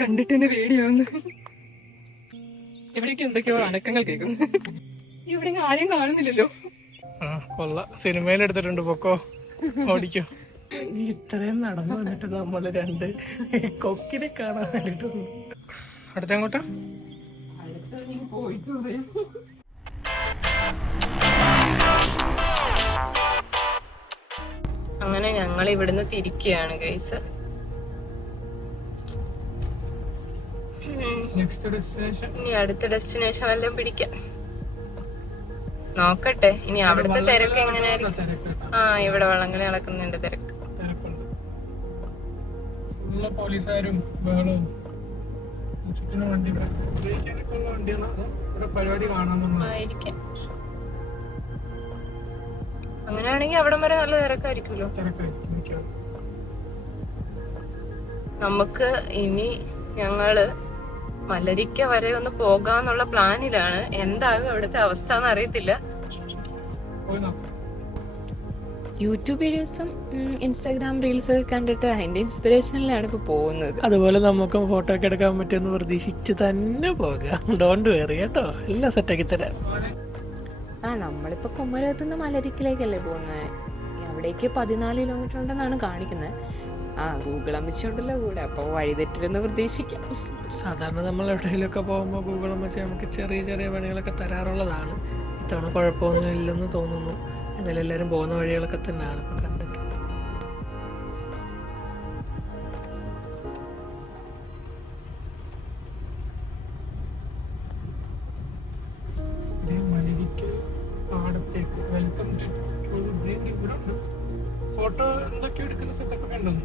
കണ്ടിട്ട് തന്നെ പേടിയാവുന്നു. എവിടേക്ക് എന്തൊക്കെയോ അനക്കങ്ങൾ കേൾക്കും. ഇവിടെ ആരും കാണുന്നില്ലല്ലോ. കൊള്ള സിനിമയിലെടുത്തിട്ടുണ്ട്. പൊക്കോ, ഓടിക്കോ. ഇത്രയും നടന്നു വന്നിട്ട് നമ്മള് രണ്ട് കൊക്കിനെ കാണാൻ വേണ്ടിട്ട് അടുത്തങ്ങോട്ടാ പോയിട്ട് പറയാം. അങ്ങനെ ഞങ്ങൾ ഇവിടുന്ന് തിരിക്കുകയാണ് ഗൈസ്. ഇനി അടുത്ത ഡെസ്റ്റിനേഷൻ എല്ലാം പിടിക്കാം. നോക്കട്ടെ ഇനി അവിടുത്തെ തിരക്ക് എങ്ങനെയായിരിക്കും. ഇവിടെ വള്ളംകളി നടക്കുന്നുണ്ട് തിരക്ക്. പോലീസുകാരും ബഹളവും ചുറ്റിനും വണ്ടി പരിപാടി ആയിരിക്കാം. അങ്ങനെയാണെങ്കിൽ അവിടം വരെ നല്ല തിരക്കായിരിക്കുമല്ലോ. നമുക്ക് ഇനി ഞങ്ങള് മലരിക്ക വരെ ഒന്ന് പോകാന്നുള്ള പ്ലാനിലാണ്. എന്താകും അവിടുത്തെ അവസ്ഥ എന്ന് അറിയത്തില്ല. യൂട്യൂബ് വീഡിയോസും ഇൻസ്റ്റാഗ്രാം റീൽസ് ഒക്കെ കണ്ടിട്ട് അതിന്റെ ഇൻസ്പിറേഷനിലാണ് ഇപ്പൊ പോകുന്നത്. അതുപോലെ നമുക്കും ഫോട്ടോ ഒക്കെ എടുക്കാൻ പറ്റുമെന്ന് പ്രതീക്ഷിച്ച് തന്നെ പോകാം. ഡോണ്ട് വെറി കേട്ടോ, എല്ലാം സെറ്റാക്കി തരാം. നമ്മളിപ്പോ കുമരകത്തുനിന്ന് മലരിക്കിലേക്കല്ലേ പോകുന്നത്. അവിടേക്ക് 14 കിലോമീറ്റർ ഉണ്ടെന്നാണ് കാണിക്കുന്നത്. ഗൂഗിൾ അമ്മച്ചുണ്ടല്ലോ കൂടെ, അപ്പൊ വഴിതെറ്റിരുന്ന് പ്രതീക്ഷിക്കാം. സാധാരണ നമ്മൾ എവിടെയെങ്കിലുമൊക്കെ പോകുമ്പോൾ ഗൂഗിൾ അമ്മച്ച് നമുക്ക് ചെറിയ ചെറിയ പണികളൊക്കെ തരാറുള്ളതാണ്. ഇത്തവണ കുഴപ്പമൊന്നും ഇല്ലെന്ന് തോന്നുന്നു. എന്നാലും എല്ലാവരും പോകുന്ന വഴികളൊക്കെ തന്നെയാണ് ഇപ്പൊ കണ്ടിട്ട്. പാടത്തേക്ക് വെൽക്കം ടു ഇവിടെ ഉണ്ട്. ഫോട്ടോ എന്തൊക്കെ എടുക്കുന്ന സെറ്റപ്പ് ഉണ്ടെന്ന്.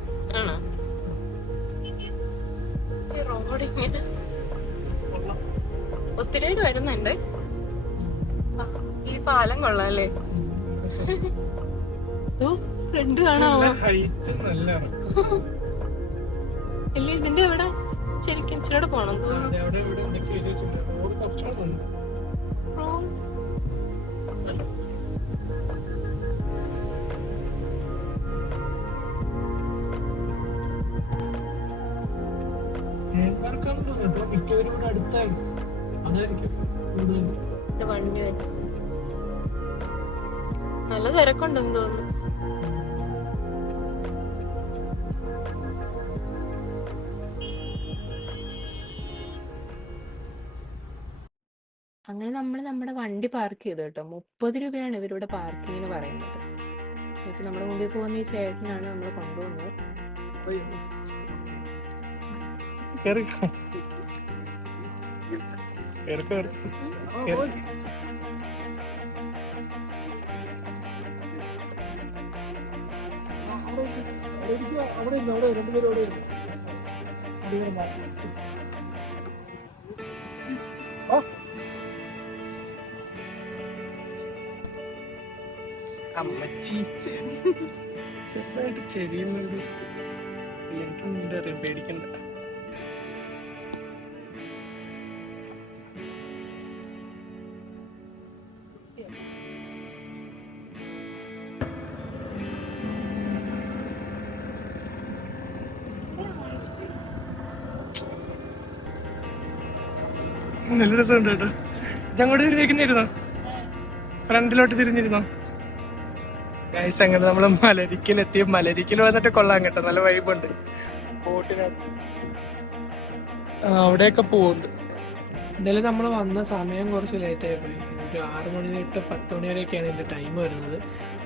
ഒത്തിരി പേര് വരുന്നുണ്ട്. ഈ പാലം കൊള്ളാല്ലേ. ഫ്രണ്ട് കാണാവോ? ഇല്ല, ഇതിന്റെ എവിടെ ശരിക്കും ഇച്ചിരി പോണം തോന്നുന്നു. വണ്ടി നല്ല തിരക്കുണ്ടെന്ന് തോന്നുന്നു. അങ്ങനെ നമ്മൾ നമ്മുടെ വണ്ടി പാർക്ക് ചെയ്തു കേട്ടോ. 30 രൂപയാണ് ഇവരുടെ പാർക്കിങ്ങിന് പറയുന്നത്. ഇപ്പൊ നമ്മുടെ മുമ്പിൽ പോകുന്ന ഈ ചേട്ടനാണ് നമ്മൾ കൊണ്ടുപോകുന്നത്. അമ്മച്ചി ചെറുതായിട്ട് ചെരിയുന്നുണ്ട്. എനിക്കും പേടിക്കണ്ട. നല്ല രസമുണ്ട് കേട്ടോ. ഇതങ്ങോട്ട് തിരിഞ്ഞിരുന്നോ? ഫ്രണ്ടിലോട്ട് തിരിഞ്ഞിരുന്നോ? ഗൈസ്, അങ്ങനെ നമ്മള് മലരിക്കലെത്തി. മലരിക്കൽ വന്നിട്ട് കൊള്ളാം കേട്ടോ, നല്ല വൈബുണ്ട്. ബോട്ടിനകത്ത് അവിടെയൊക്കെ പോകുന്നുണ്ട്. എന്തായാലും നമ്മൾ വന്ന സമയം കുറച്ച് ലേറ്റായി പോയി. ഒരു 6 മണി തൊട്ട് 10 മണി വരെയൊക്കെയാണ് ഇതിൻ്റെ ടൈം വരുന്നത്.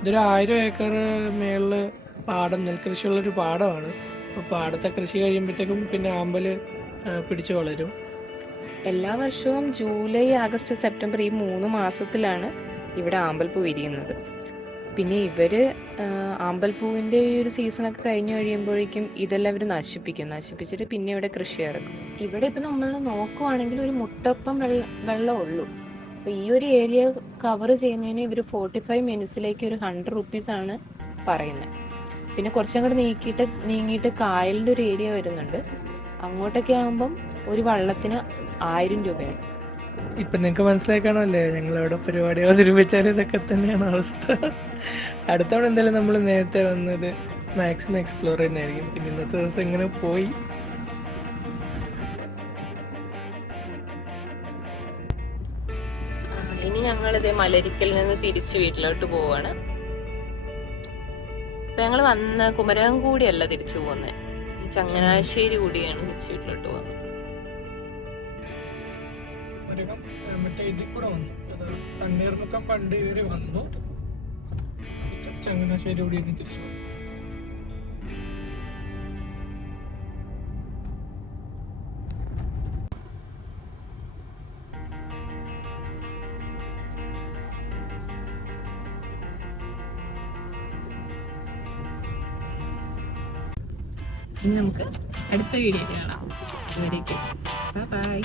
ഇതൊരു 1000 ഏക്കർ മേളില് പാടം, നെൽകൃഷിയുള്ളൊരു പാടമാണ്. അപ്പോൾ പാടത്തെ കൃഷി കഴിയുമ്പോഴത്തേക്കും പിന്നെ ആമ്പല് പിടിച്ചു വളരും. എല്ലാ വർഷവും ജൂലൈ, ആഗസ്റ്റ്, സെപ്റ്റംബർ ഈ 3 മാസത്തിലാണ് ഇവിടെ ആമ്പൽപ്പൂ വിരിയുന്നത്. പിന്നെ ഇവര് ആമ്പൽപ്പൂവിൻ്റെ ഈ ഒരു സീസണൊക്കെ കഴിഞ്ഞ് കഴിയുമ്പോഴേക്കും ഇതെല്ലാം ഇവർ നശിപ്പിച്ചിട്ട് പിന്നെ ഇവിടെ കൃഷി ഇറക്കും. ഇവിടെ ഇപ്പം നമ്മൾ നോക്കുവാണെങ്കിൽ ഒരു മുട്ടപ്പം വെള്ളം ഉള്ളൂ. അപ്പോൾ ഈ ഒരു ഏരിയ കവർ ചെയ്യുന്നതിന് ഇവർ 45 മിനിറ്റ്സിലേക്ക് ഒരു 100 റുപ്പീസാണ് പറയുന്നത്. പിന്നെ കുറച്ചങ്ങോട്ട് നീങ്ങിയിട്ട് കായലിൻ്റെ ഒരു ഏരിയ വരുന്നുണ്ട്. അങ്ങോട്ടൊക്കെ ആകുമ്പം ഒരു വള്ളത്തിന് 1000 രൂപയാണ്. ഇപ്പൊ നിങ്ങക്ക് മനസ്സിലായി കാണുമല്ലേ, ഞങ്ങളവിടെ പരിപാടി അവതരിപ്പിച്ചാലും ഇതൊക്കെ തന്നെയാണ് അവസ്ഥ. അടുത്തവണ എന്തായാലും നമ്മൾ നേരത്തെ വന്നത് മാക്സിമം എക്സ്പ്ലോർ ചെയ്യുന്നതായിരിക്കും. പിന്നെ ഇന്നത്തെ ദിവസം ഇങ്ങനെ പോയി. ഇനി ഞങ്ങൾ ഇതേ മലരിക്കൽ നിന്ന് തിരിച്ച് വീട്ടിലോട്ട് പോവാണ്. ഇപ്പൊ ഞങ്ങൾ വന്ന കുമരകം കൂടിയല്ല തിരിച്ചു പോകുന്നത്, ചങ്ങനാശ്ശേരി കൂടിയാണ് തിരിച്ച് വീട്ടിലോട്ട് പോകുന്നത്. മറ്റേ ഇതിൽ കൂടെ വന്നു, തണ്ണീർമുക്കം പണ്ട് ഇവര് വന്നു, ചങ്ങനാശ്ശേരി കൂടി തിരിച്ചു പോകും. ഇനി നമുക്ക് അടുത്ത വീഡിയോ കാണാം. ബൈ.